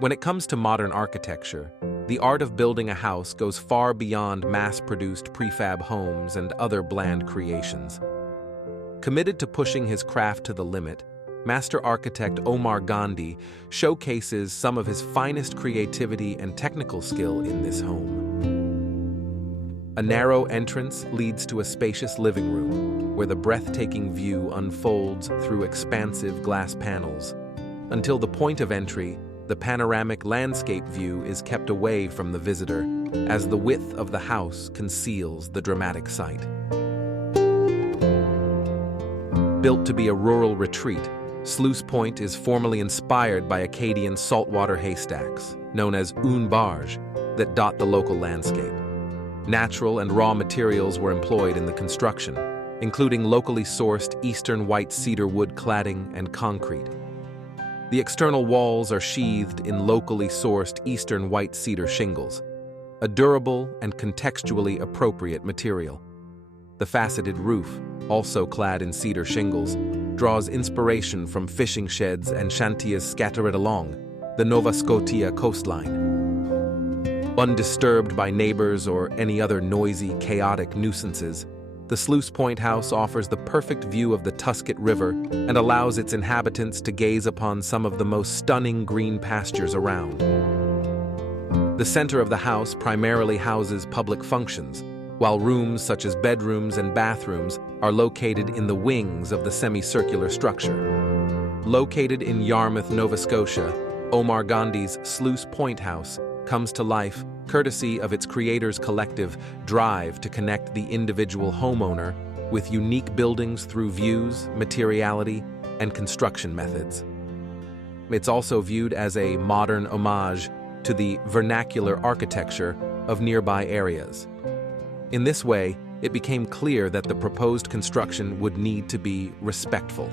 When it comes to modern architecture, the art of building a house goes far beyond mass-produced prefab homes and other bland creations. Committed to pushing his craft to the limit, master architect Omar Gandhi showcases some of his finest creativity and technical skill in this home. A narrow entrance leads to a spacious living room, where the breathtaking view unfolds through expansive glass panels. Until the point of entry, the panoramic landscape view is kept away from the visitor, as the width of the house conceals the dramatic sight. Built to be a rural retreat, Sluice Point is formally inspired by Acadian saltwater haystacks, known as une barge, that dot the local landscape. Natural and raw materials were employed in the construction, including locally sourced eastern white cedar wood cladding and concrete. The external walls are sheathed in locally sourced eastern white cedar shingles, a durable and contextually appropriate material. The faceted roof, also clad in cedar shingles, draws inspiration from fishing sheds and shanties scattered along the Nova Scotia coastline. Undisturbed by neighbors or any other noisy, chaotic nuisances, the Sluice Point House offers the perfect view of the Tusket River and allows its inhabitants to gaze upon some of the most stunning green pastures around. The center of the house primarily houses public functions, while rooms such as bedrooms and bathrooms are located in the wings of the semicircular structure. Located in Yarmouth, Nova Scotia, Omar Gandhi's Sluice Point House comes to life courtesy of its creators' collective drive to connect the individual homeowner with unique buildings through views, materiality, and construction methods. It's also viewed as a modern homage to the vernacular architecture of nearby areas. In this way, it became clear that the proposed construction would need to be respectful.